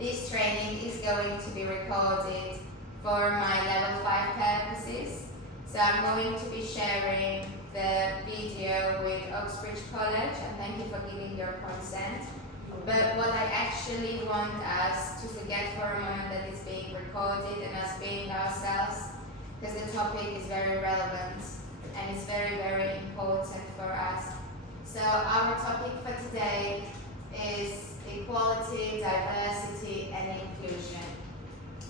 This training is going to be recorded for my level 5 purposes. So I'm going to be sharing the video with Oxbridge College, and thank you for giving your consent. But what I actually want us to forget for a moment that it's being recorded and us being ourselves, because the topic is very relevant and it's very, very important for us. So our topic for today is equality, diversity and inclusion.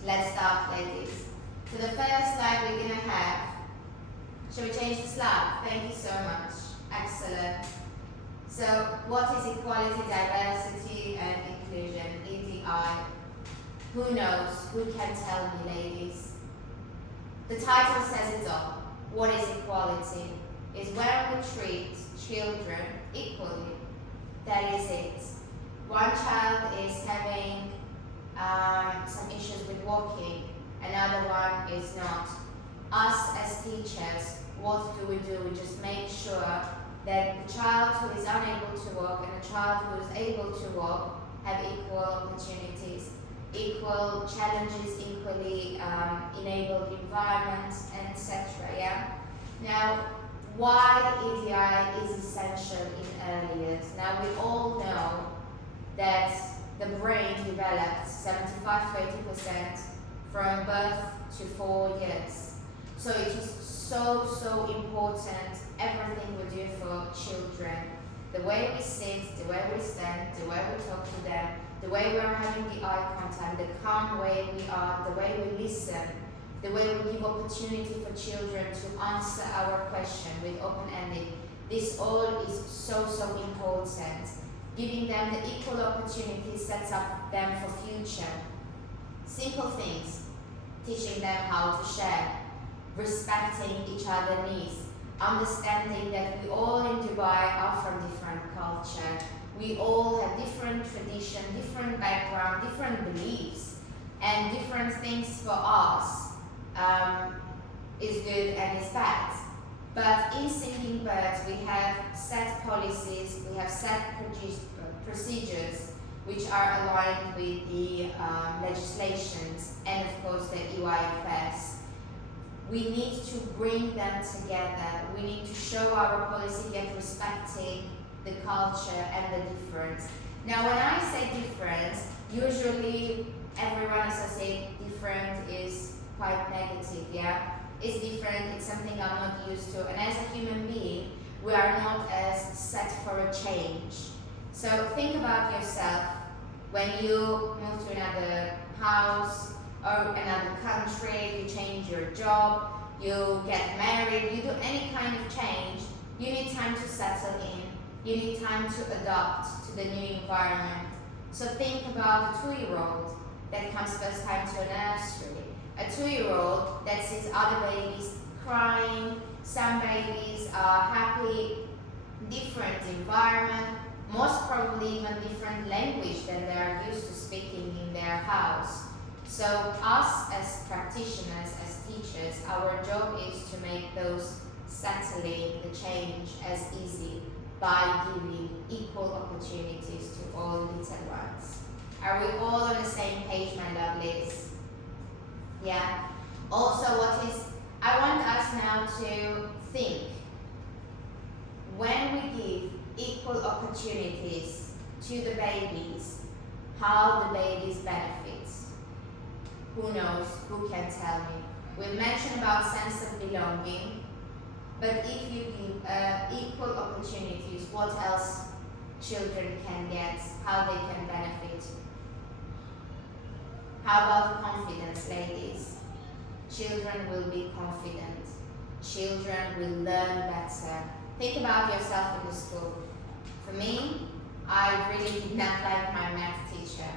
Let's start, ladies. So the first slide we're going to have, shall we change the slide? Thank you so much. Excellent. So what is equality, diversity and inclusion, EDI? Who knows? Who can tell me, ladies? The title says it all. What is equality? Is where we treat children equally. That is it. One child is having some issues with walking, another one is not. Us as teachers, what do? We just make sure that the child who is unable to walk and the child who is able to walk have equal opportunities, equal challenges, equally enabled environments, and etc. Yeah. Now, why EDI is essential in early years? Now, we all know that the brain develops 75 to 80% from birth to 4 years. So it is so important, everything we do for children. The way we sit, the way we stand, the way we talk to them, the way we are having the eye contact, the calm way we are, the way we listen, the way we give opportunity for children to answer our question with open-ended. This all is so important. Giving them the equal opportunity sets up them for future. Simple things, teaching them how to share, respecting each other's needs, understanding that we all in Dubai are from different culture. We all have different tradition, different background, different beliefs, and different things for us is good and is bad. But in Singing Birds, we have set policies, we have set procedures which are aligned with the legislations and of course the EYFS. We need to bring them together. We need to show our policy yet respecting the culture and the difference. Now when I say difference, usually everyone associates different is quite negative, yeah? It's different, it's something I'm not used to, and as a human being, we are not as set for a change. So think about yourself when you move to another house or another country, you change your job, you get married, you do any kind of change, you need time to settle in, you need time to adapt to the new environment. So think about a 2-year-old that comes first time to a nursery, a 2-year-old that sees other babies crying, some babies are happy, different environment, most probably even different language than they are used to speaking in their house. So us as practitioners, as teachers, our job is to make those settling the change as easy by giving equal opportunities to all little ones. Are we all on the same page, my lovelies? Yeah. Also, I want us now to think, when we give equal opportunities to the babies, how the babies benefit. Who knows? Who can tell me? We've mentioned about sense of belonging, but if you give equal opportunities, what else children can get, how they can benefit? How about confidence, ladies? Children will be confident. Children will learn better. Think about yourself in the school. For me, I really did not like my math teacher.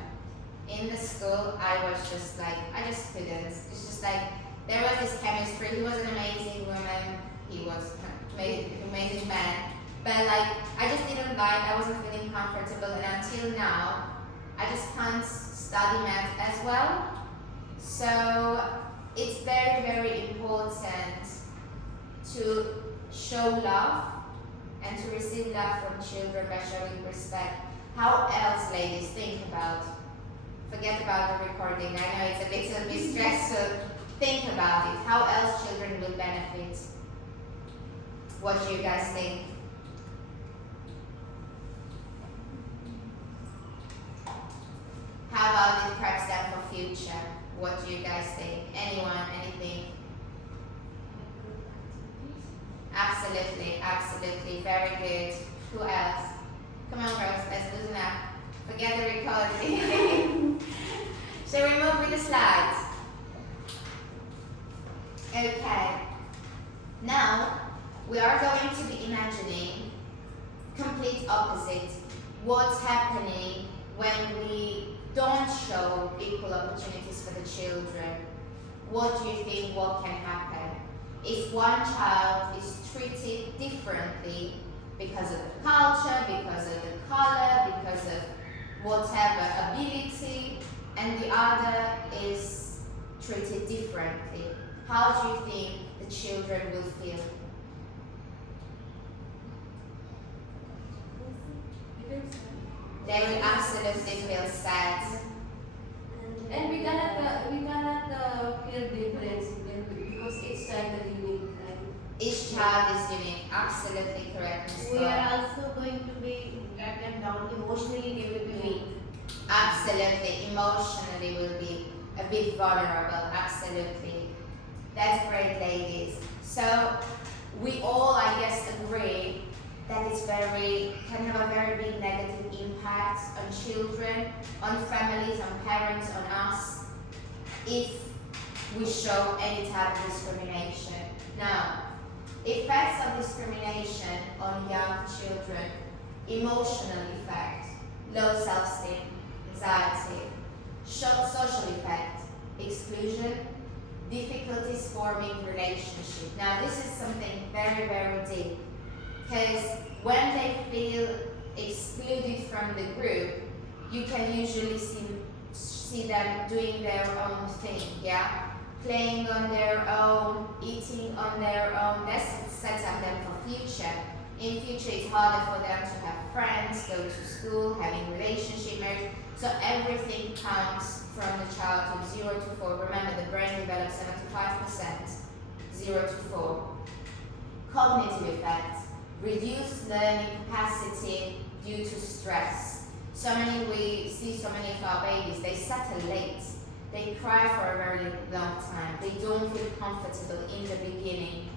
In the school, I was just like, I just couldn't. It's just like, there was this chemistry, he was an amazing woman, he was an amazing man, but like, I just didn't like, I wasn't feeling comfortable, and until now, I just can't study math as well. So, it's very important to show love and to receive love from children by showing respect. How else, ladies, think about Forget about the recording. I know it's a little bit stressful. Think about it. How else children will benefit? What do you guys think? How about it preps them for future? What do you guys think? Anyone, anything? Absolutely, absolutely. Very good. Who else? Come on girls, let's loosen up. Forget the recording. Shall we move with the slides? Okay. Now, we are going to be imagining complete opposite. What's happening when we don't show equal opportunities for the children? What do you think what can happen? If one child is treated differently because of the culture, because of the color, because of whatever ability, and the other is treated differently, how do you think the children will feel? They will absolutely feel sad. And we cannot feel difference because each child is unique, right? Each child is unique. Absolutely correct, Ms. We Paul. are also going to be let them down emotionally. They will be weak. Absolutely, emotionally will be a bit vulnerable. Absolutely, that's great, ladies. So we all, I guess, agree that it's can have a very big negative impact on children, on families, on parents, on us, if we show any type of discrimination. Now, effects of discrimination on young children: emotional effect, low self-esteem, anxiety; social effect, exclusion, difficulties forming relationship. Now, this is something very, very deep. Because when they feel excluded from the group, you can usually see them doing their own thing, yeah? Playing on their own, eating on their own. That sets up them for future. In future, it's harder for them to have friends, go to school, having relationship, marriage. So everything comes from the childhood, 0 to 4. Remember, the brain develops 75%, 0 to 4. Cognitive effects: reduced learning capacity due to stress. We see so many of our babies, they settle late. They cry for a very long time. They don't feel comfortable in the beginning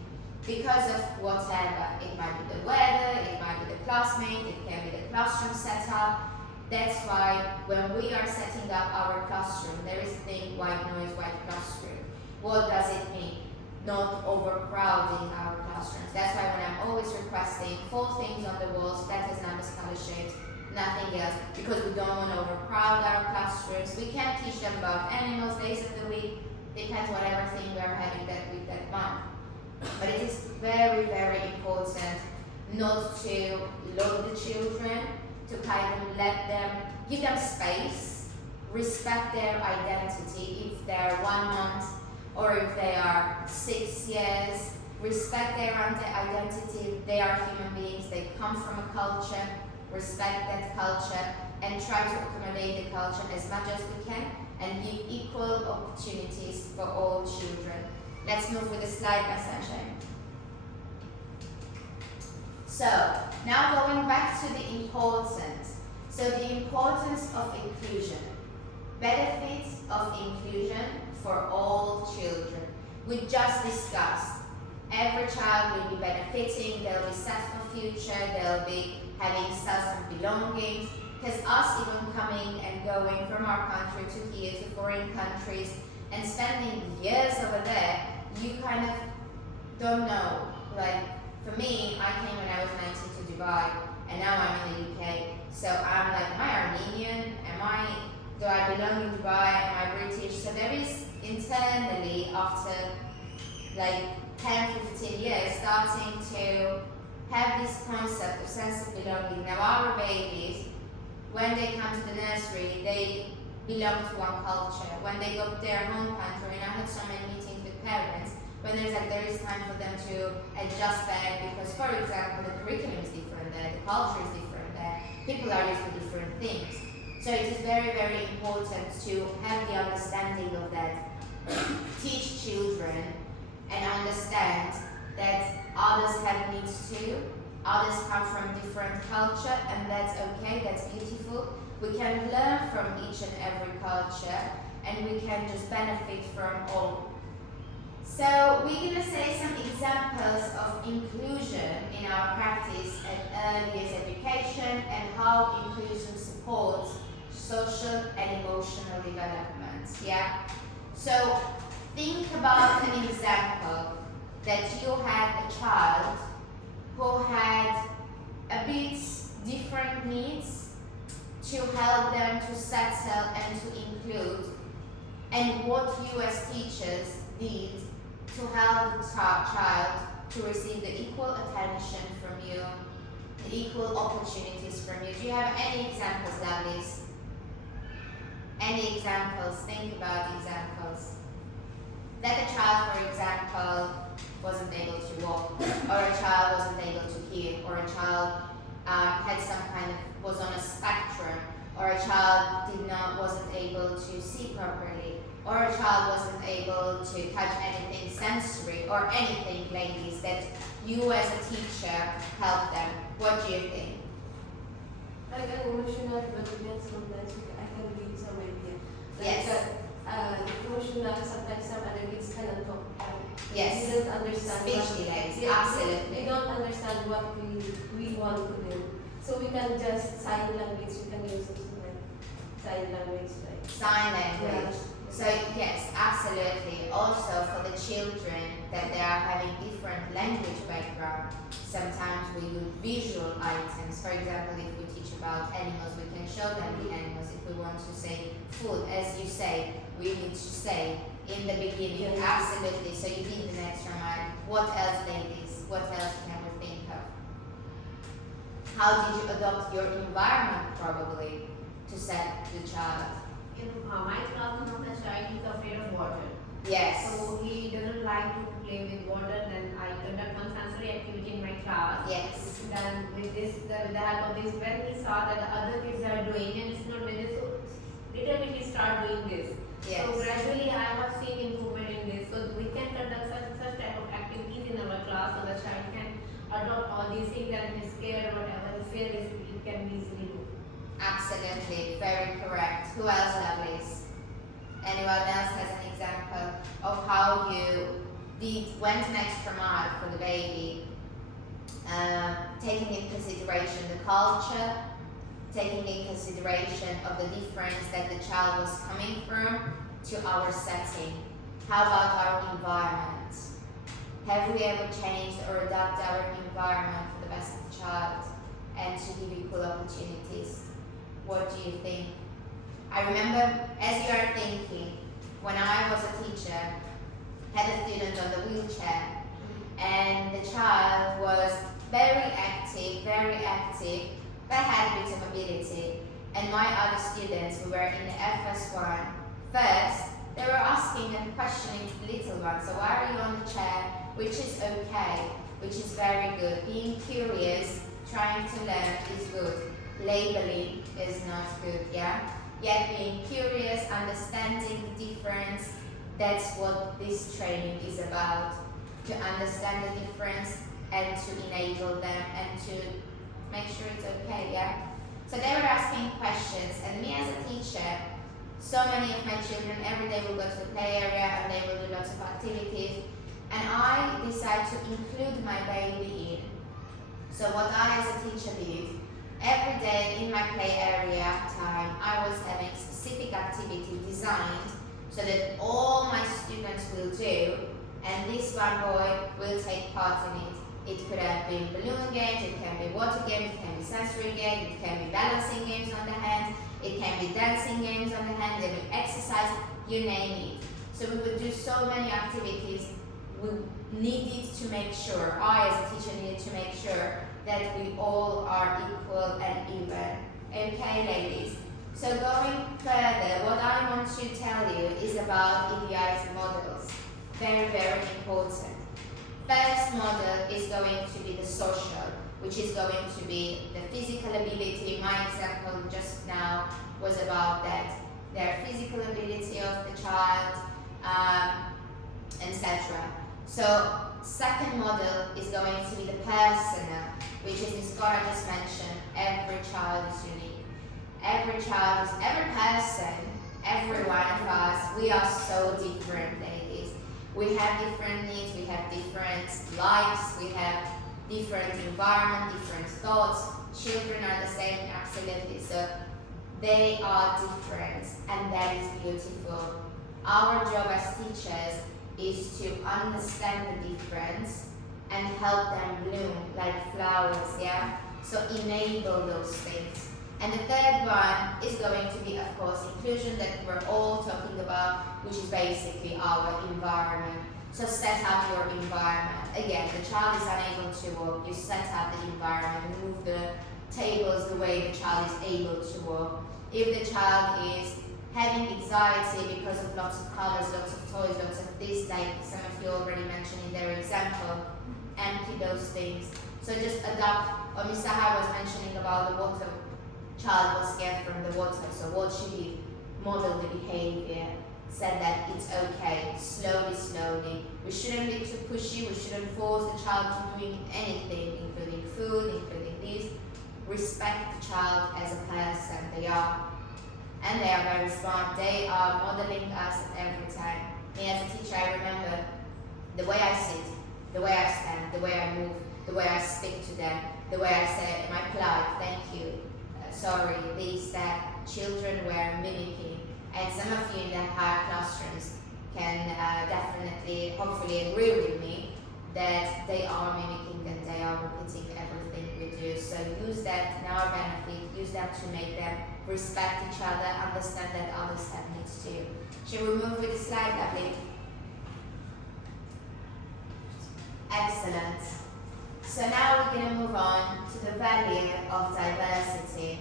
because of whatever. It might be the weather, it might be the classmate, it can be the classroom setup. That's why when we are setting up our classroom, there is a thing, white noise, white classroom. What does it mean? Not overcrowding our classrooms. That's why when I'm always requesting 4 things on the walls, letters, numbers, color shapes, nothing else, because we don't want to overcrowd our classrooms. We can teach them about animals, days of the week, depends whatever thing we are having that week, that month. But it is very, very important not to load the children, to kind of give them space, respect their identity. If they're 1 month or if they are 6 years, respect their identity. They are human beings, they come from a culture, respect that culture, and try to accommodate the culture as much as we can, and give equal opportunities for all children. Let's move with the slide, Masanja. So, now going back to the importance. So the importance of inclusion. Benefits of inclusion for all children. We just discussed. Every child will be benefiting, they'll be set for future, they'll be having sense of belonging. Because us even coming and going from our country to here, to foreign countries, and spending years over there, you kind of don't know. Like, for me, I came when I was 19 to Dubai, and now I'm in the UK. So I'm like, am I Armenian? Do I belong in Dubai? Am I British? So there is internally, after like 10, 15 years, starting to have this concept of sense of belonging. Now our babies, when they come to the nursery, they belong to one culture. When they go to their home country, and I had so many meetings with parents, when there is time for them to adjust back, because for example, the curriculum is different there, the culture is different there, people are used to different things. So it is very, very important to have the understanding of that. Teach children and understand that others have needs too. Others come from different culture, and that's okay, that's beautiful. We can learn from each and every culture, and we can just benefit from all. So we're going to say some examples of inclusion in our practice at early years education and how inclusion supports social and emotional development. Yeah. So think about an example that you had a child who had a bit different needs to help them to settle and to include, and what you as teachers did to help the child to receive the equal attention from you, the equal opportunities from you. Do you have any examples, Lovelies? Any examples? Think about examples. That a child, for example, wasn't able to walk, or a child wasn't able to hear, or a child had some kind of, was on a spectrum, or a child wasn't able to see properly, or a child wasn't able to touch anything sensory, or anything, ladies, that you as a teacher help them. What do you think? Like an emotional, but again, sometimes I can read some idea. Yes. Emotional, sometimes some other kids cannot talk. Yes. They don't understand. Speech delays, absolutely. They don't understand what we want to do. So we can just sign language, we can use it like sign language. Like. Sign language. Yeah. So yes, absolutely. Also for the children that they are having different language background, sometimes we use visual items. For example, if we teach about animals, we can show them the animals. If we want to say food, as you say, we need to say in the beginning. Yes. Absolutely. So you did an extra mile. What else, ladies? What else can we think of? How did you adopt your environment probably to set the child? In my classroom, the child is afraid of water. Yes. So he doesn't like to play with water. Then I conduct one sensory activity in my class. Yes. Then with the help of this, when he saw that the other kids are doing and it's not with this, so little bit he start doing this. Yes. So gradually I have seen improvement in this. So we can conduct such type of activities in our class, so the child can adopt all these things and he's scared or whatever fear is, it can be easily do. Absolutely, very correct. Who else, Lovelies? Anyone else has an example of how you went an extra mile for the baby, taking in consideration the culture, taking in consideration of the difference that the child was coming from to our setting? How about our environment? Have we ever changed or adapted our environment for the best of the child and to give equal opportunities? What do you think? I remember, as you are thinking, when I was a teacher, had a student on the wheelchair, and the child was very active, but had a bit of ability. And my other students who were in the FS1, first, they were asking and questioning the little one, so why are you on the chair? Which is okay, which is very good. Being curious, trying to learn is good. Labeling is not good, yeah? Yet being curious, understanding the difference, that's what this training is about. To understand the difference and to enable them and to make sure it's okay, yeah? So they were asking questions, and me as a teacher, so many of my children every day will go to the play area and they will do lots of activities, and I decided to include my baby in. So what I as a teacher did, every day in my play area time, I was having specific activity designed so that all my students will do, and this one boy will take part in it. It could have been balloon games, it can be water games, it can be sensory games, it can be balancing games on the hand, it can be dancing games on the hand, they will exercise, you name it. So we would do so many activities. We needed to make sure, I as a teacher needed to make sure that we all are equal and even. Okay, ladies? So going further, what I want to tell you is about EDI's models. Very, very important. First model is going to be the social, which is going to be the physical ability. My example just now was about that, their physical ability of the child, etc. So second model is going to be the personal, which is, as Cora just mentioned, every child is unique. Every child is, every person, every one of us, we are so different, ladies. We have different needs, we have different likes, we have different environment, different thoughts. Children are the same, absolutely. So they are different, and that is beautiful. Our job as teachers is to understand the difference and help them bloom like flowers, yeah? So enable those things. And the third one is going to be, of course, inclusion that we're all talking about, which is basically our environment. So set up your environment. Again, the child is unable to walk, you set up the environment, move the tables the way the child is able to walk. If the child is having anxiety because of lots of colors, lots of toys, lots of this, like some of you already mentioned in their example, empty those things. So just adopt, or Miss Saha was mentioning about the water, child was scared from the water, so what she did, model the behavior, said that it's okay, slowly. We shouldn't be too pushy, we shouldn't force the child to doing anything, including food, including this. Respect the child as a person, they are. And they are very smart, they are modeling us every time. Me as a teacher, I remember the way I sit, the way I stand, the way I move, the way I speak to them, the way I say, am I polite, thank you, sorry, these, that, children were mimicking. And some of you in the higher classrooms can definitely, hopefully agree with me that they are mimicking and they are repeating everything we do. So use that in our benefit, use that to make them respect each other, understand that others have needs too. Shall we move with the slide, lovely? Excellent. So now we're going to move on to the value of diversity.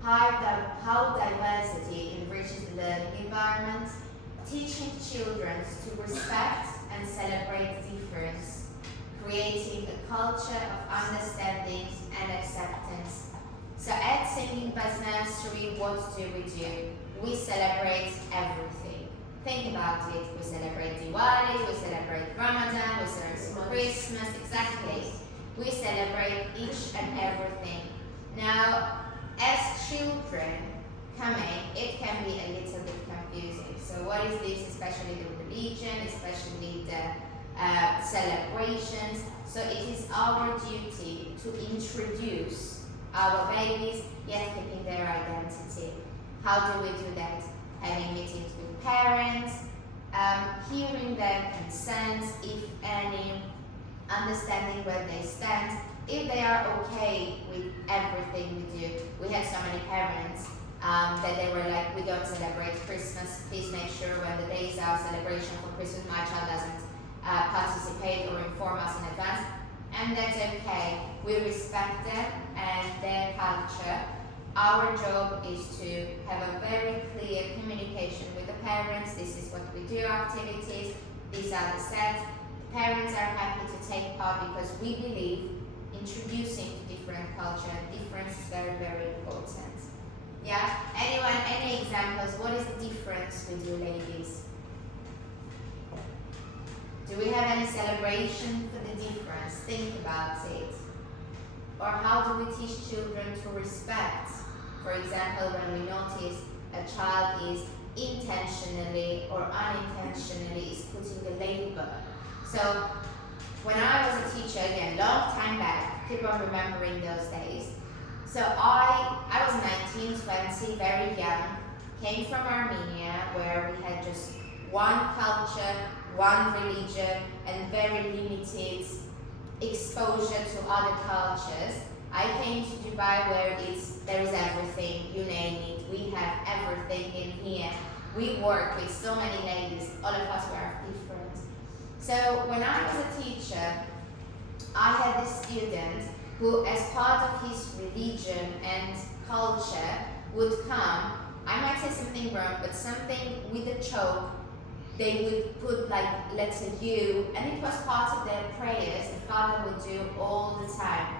How diversity enriches the learning environment, teaching children to respect and celebrate difference, creating a culture of understanding and acceptance. So at Singing Buzz Nursery, what do? We celebrate everything. Think about it. We celebrate Diwali, we celebrate Ramadan, we celebrate Christmas, exactly. We celebrate each and everything. Now, as children coming, it can be a little bit confusing. So what is this, especially the religion, especially the celebrations? So it is our duty to introduce our babies, yet keeping their identity. How do we do that? Having meetings with parents, hearing their concerns, if any, understanding where they stand, if they are okay with everything we do. We had so many parents that they were like, we don't celebrate Christmas, please make sure when the day is our celebration for Christmas, my child doesn't participate or inform us in advance. And that's okay. We respect them and their culture. Our job is to have a very clear communication with the parents. This is what we do, activities, these are the sets. Parents are happy to take part because we believe introducing to different culture, difference is very, very important. Yeah? Anyone, any examples? What is the difference with you ladies? Do we have any celebration for the difference? Think about it. Or how do we teach children to respect? For example, when we notice a child is intentionally or unintentionally is putting a label. So when I was a teacher, again, long time back, keep on remembering those days. So I was 19, 20, very young, came from Armenia, where we had just one culture, one religion, and very limited exposure to other cultures. I came to Dubai where there is everything, you name it. We have everything in here. We work with so many ladies, all of us were different. So when I was a teacher, I had this student who, as part of his religion and culture, would come, I might say something wrong, but something with a choke, they would put like letter U, and it was part of their prayers the father would do all the time.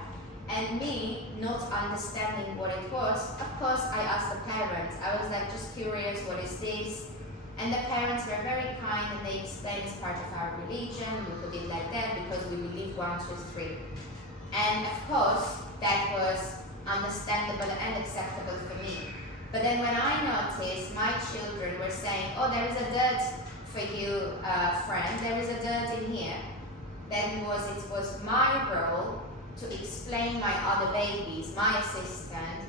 And me not understanding what it was, of course I asked the parents. I was like just curious, what is this? And the parents were very kind and they explained it's part of our religion, we put it like that because we believe 1, 2, 3. And of course that was understandable and acceptable for me. But then when I noticed my children were saying, oh, there is a dirt for you, friend, there is a dirt in here. Then it was my role to explain my other babies, my assistant,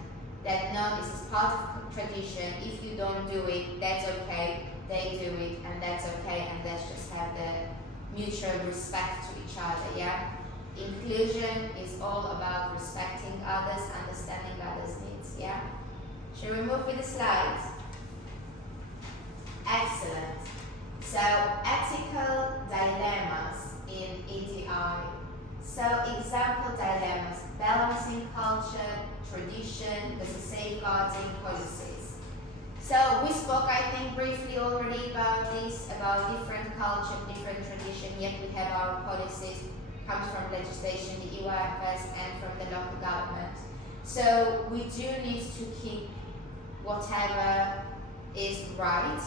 that no, this is part of tradition. If you don't do it, that's okay. They do it, and that's okay. And let's just have the mutual respect to each other. Yeah. Inclusion is all about respecting others, understanding others' needs. Yeah. Shall we move with the slides? Excellent. So ethical dilemmas in EDI. So example dilemmas, balancing culture, tradition, the safeguarding policies. So we spoke, I think, briefly already about this, about different culture, different tradition, yet we have our policies, comes from legislation, the EYFS, and from the local government. So we do need to keep whatever is right,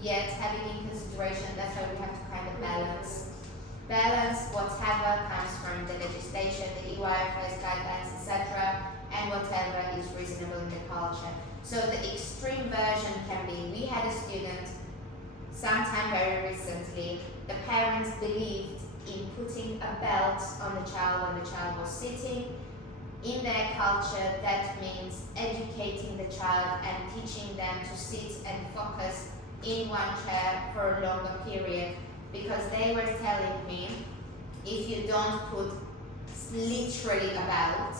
yet having in consideration, that's why we have to kind of balance whatever comes from the legislation, the EYFS guidelines, etc., and whatever is reasonable in the culture. So the extreme version can be, we had a student sometime very recently, the parents believed in putting a belt on the child when the child was sitting. In their culture, that means educating the child and teaching them to sit and focus in one chair for a longer period, because they were telling me, if you don't put literally a belt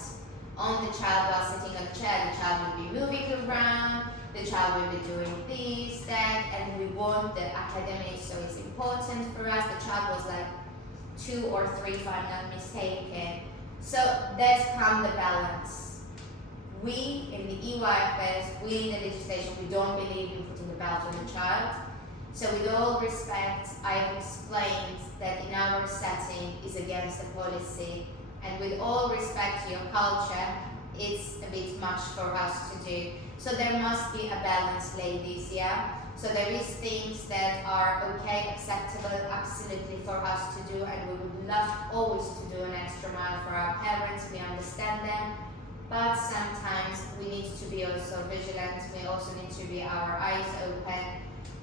on the child while sitting on the chair, the child will be moving around, the child will be doing this, that, and we want the academics, so it's important for us. The child was like 2 or 3, if I'm not mistaken. So that's come the balance. We in the EYFS, we in the legislation, we don't believe in putting a belt on the child. So with all respect, I've explained that in our setting is against the policy, and with all respect to your culture, it's a bit much for us to do. So there must be a balance, ladies, yeah? So there is things that are okay, acceptable, absolutely for us to do, and we would love always to do an extra mile for our parents, we understand them, but sometimes we need to be also vigilant, we also need to be our eyes open,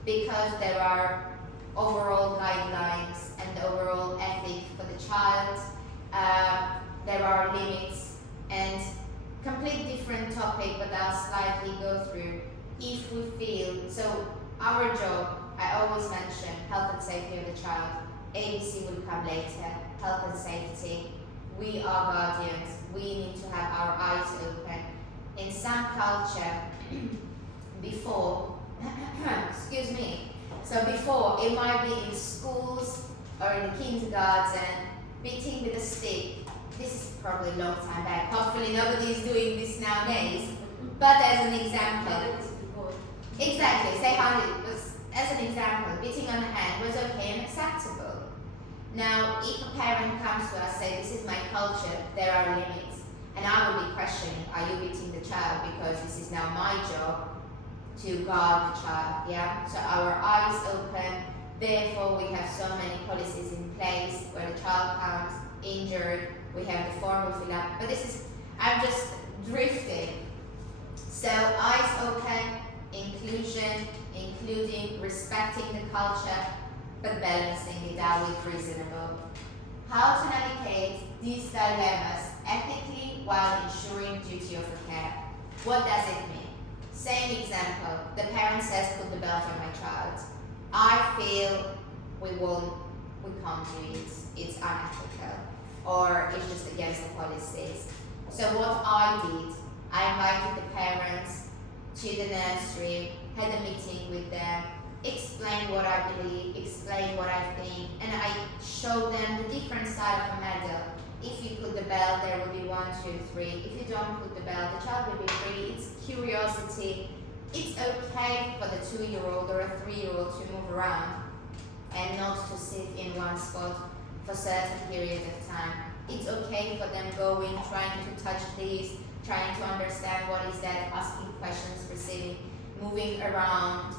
because there are overall guidelines and the overall ethic for the child, there are limits, and complete different topic, but I'll slightly go through. If we feel, so our job, I always mention health and safety of the child, ABC will come later, health and safety, we are guardians, we need to have our eyes open. In some culture, before, excuse me, so before it might be in schools or in the kindergarten, beating with a stick. This is probably a long time back, hopefully nobody is doing this nowadays, but as an example, exactly, say how it was, as an example, beating on the hand was okay and acceptable. Now, if a parent comes to us, say, this is my culture, there are limits, and I will be questioning, are you beating the child, because this is now my job to guard the child, yeah? So our eyes open, therefore we have so many policies in place where the child comes injured, we have the form we fill up, but this is, I'm just drifting. So eyes open, inclusion, including respecting the culture, but balancing it out with reasonable. How to navigate these dilemmas ethically while ensuring duty of care. What does it mean? Same example, the parent says put the belt on my child. I feel we can't do it, it's unethical, or it's just against the policies. So what I did, I invited the parents to the nursery, had a meeting with them, explained what I believe, explained what I think, and I showed them the different side of a medal. If you put the belt, there will be 1, 2, 3. If you don't put the belt, the child will be free. It's curiosity. It's okay for the 2-year-old or a 3-year-old to move around and not to sit in one spot for a certain period of time. it's okay for them going, trying to touch this, trying to understand what is that, asking questions, receiving, moving around.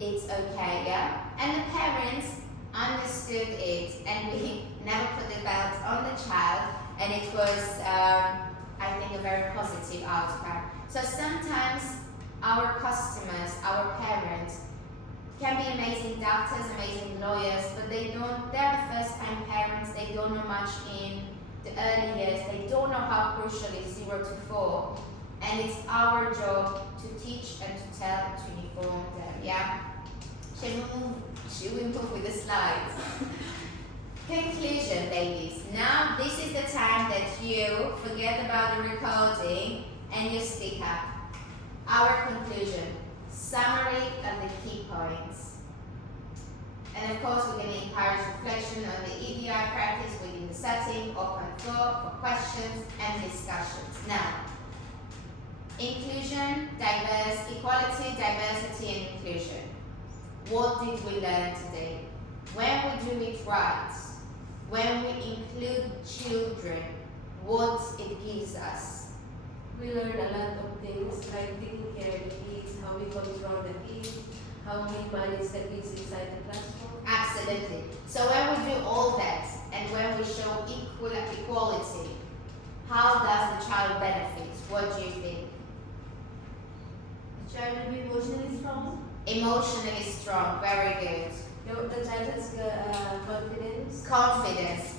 It's okay, yeah? And the parents understood it, and we never put the belt on the child, and it was, I think, a very positive outcome. So sometimes our customers, our parents, can be amazing doctors, amazing lawyers, but they're the first time parents, they don't know much in the early years, they don't know how crucial it is 0 to 4, and it's our job to teach and to tell and to inform them, yeah? Should we move with the slides? Conclusion, ladies. Now this is the time that you forget about the recording and you speak up. Our conclusion, summary of the key points. And of course, we're going to encourage reflection on the EDI practice within the setting, open floor for questions and discussions. Now, inclusion, equality, diversity and inclusion. What did we learn today? When we do it right, when we include children, what it gives us. We learn a lot of things like taking care of the kids, how we control the kids, how we manage the kids inside the classroom. Absolutely. So when we do all that and when we show equality, how does the child benefit? What do you think? The child will be emotionally strong. Emotionally strong, very good. The child has confidence. Confidence,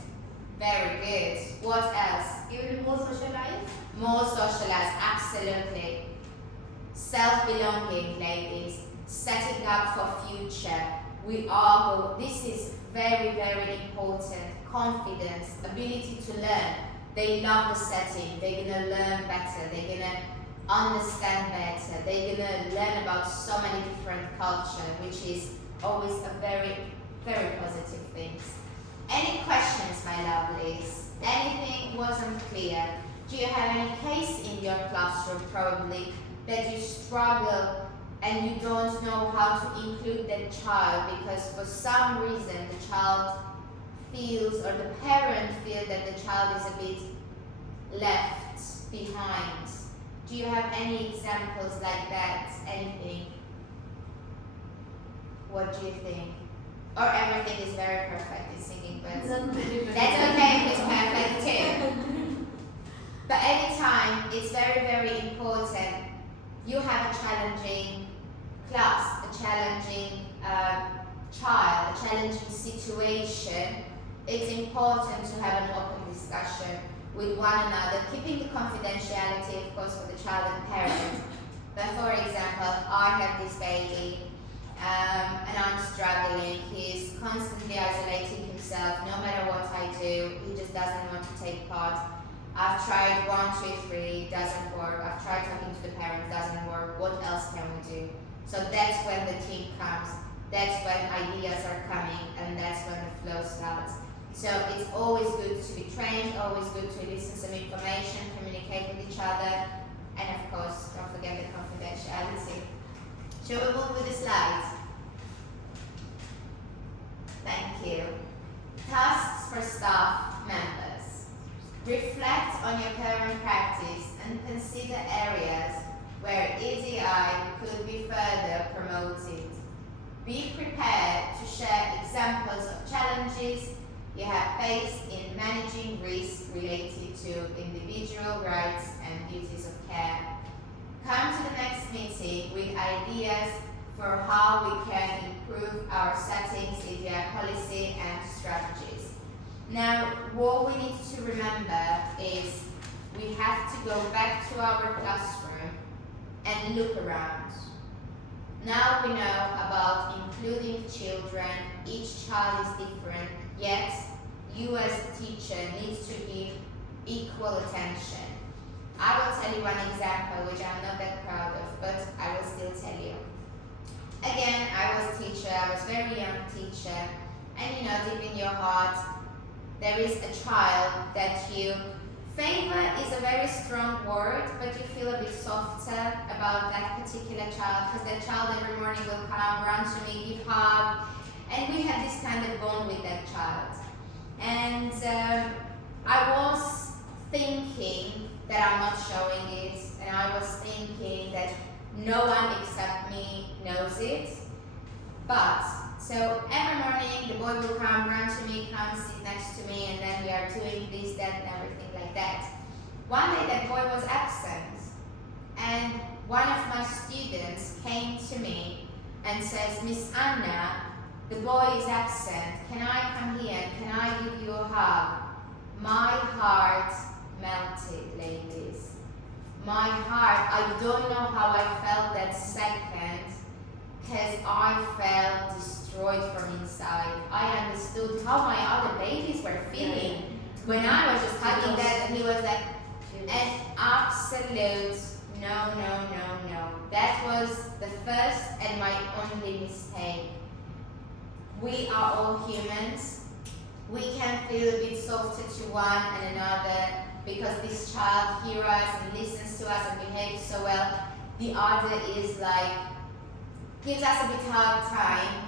very good. What else? He will be more socialized. More socialized, absolutely. Self-belonging, ladies. Setting up for future. This is very, very important. Confidence, ability to learn. They love the setting. They're going to learn better. They're going to understand better. They're going to learn about so many different cultures, which is always a very, very positive thing. Any questions, my lovelies? Anything wasn't clear? Do you have any case in your classroom probably that you struggle and you don't know how to include that child because for some reason the child feels or the parent feels that the child is a bit left behind? Do you have any examples like that? Anything? What do you think? Or everything is very perfect in singing, but that's okay if it's perfect too. But anytime, it's very, very important. You have a challenging class, a challenging child, a challenging situation. It's important to have an open discussion with one another, keeping the confidentiality, of course, for the child and parent. But for example, I have this baby and I'm struggling. He's constantly isolating himself. No matter what I do, he just doesn't want to take part. I've tried 1, 2, 3, doesn't work. I've tried talking to the parents, doesn't work. What else can we do? So that's when the team comes. That's when ideas are coming, and that's when the flow starts. So it's always good to be trained, always good to listen some information, communicate with each other, and of course, don't forget the confidentiality. Shall we move with the slides? Thank you. Tasks for staff members. Reflect on your current practice and consider areas where EDI could be further promoted. Be prepared to share examples of challenges you have faced in managing risks related to individual rights and duties of care. Come to the next meeting with ideas for how we can improve our settings, EDI policy and strategies. Now, what we need to remember is we have to go back to our classroom and look around. Now we know about including children. Each child is different, yet you as a teacher need to give equal attention. I will tell you one example which I'm not that proud of, but I will still tell you. Again, I was a teacher, I was a very young teacher, and you know, deep in your heart, there is a child that you favor is a very strong word, but you feel a bit softer about that particular child because that child every morning will come, run to me, give hug, and we have this kind of bond with that child. And I was thinking that I'm not showing it, and I was thinking that no one except me knows it. But, so every morning the boy will come, run to me, come sit next to me, and then we are doing this, that, and everything like that. One day that boy was absent, and one of my students came to me and says, Miss Anna, the boy is absent. Can I come here and can I give you a hug? My heart melted, ladies. My heart, I don't know how I felt that second, because I felt destroyed from inside. I understood how my other babies were feeling when I was just hugging that, and he was like, an absolute no. That was the first and my only mistake. We are all humans. We can feel a bit softer to one and another because this child hears us and listens to us and behaves so well. The other is like, gives us a bit hard time,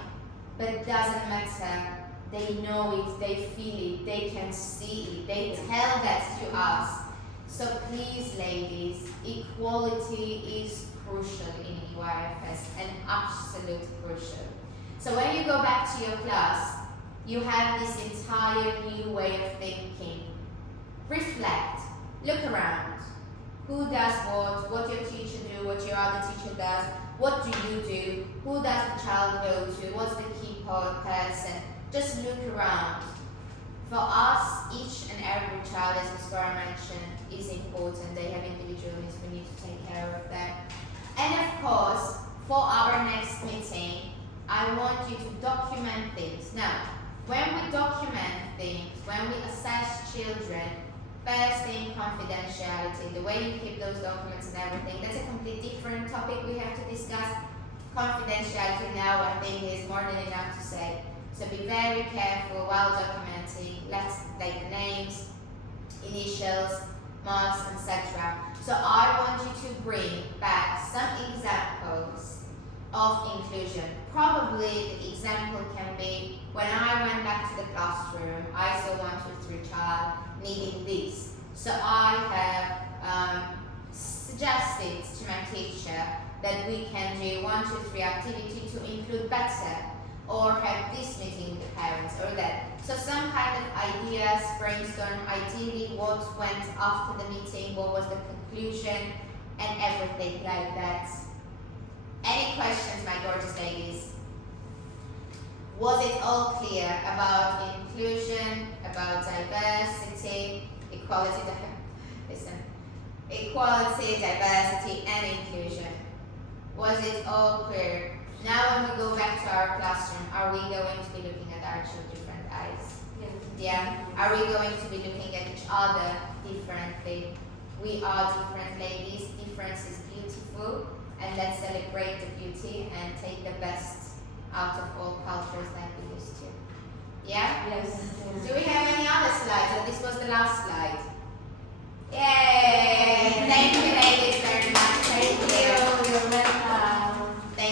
but it doesn't matter. They know it, they feel it, they can see it, they tell that to us. So please, ladies, equality is crucial in EYFS, and absolute crucial. So when you go back to your class, you have this entire new way of thinking. Reflect, look around. Who does what your teacher do, what your other teacher does, what do you do, who does the child go to, what's the key person. Just look around. For us, each and every child, as Ms. Farah mentioned, is important. They have individual needs, we need to take care of that. And of course, for our next meeting, I want you to document things. Now, when we document things, when we assess children, first thing, confidentiality, the way you keep those documents and everything, that's a completely different topic we have to discuss. Confidentiality now, I think, is more than enough to say. So be very careful while documenting. Let's take the names, initials, marks, etc. So I want you to bring back some examples of inclusion. Probably the example can be, when I went back to the classroom, I saw 1, 2, 3 child needing this. So I have suggested to my teacher that we can do 1, 2, 3 activity to include better, or have this meeting with the parents, or that. So some kind of ideas, brainstorm, ideally what went after the meeting, what was the conclusion, and everything like that. Any questions, my gorgeous ladies? Was it all clear about inclusion, about diversity, equality, equality, diversity, and inclusion? Was it all clear? Now when we go back to our classroom, are we going to be looking at our children different eyes? Yeah. Are we going to be looking at each other differently? We are different, ladies. Difference is beautiful, and let's celebrate the beauty and take the best out of all cultures like we used to. Yeah? Yes. Do we have any other slides? Or this was the last slide?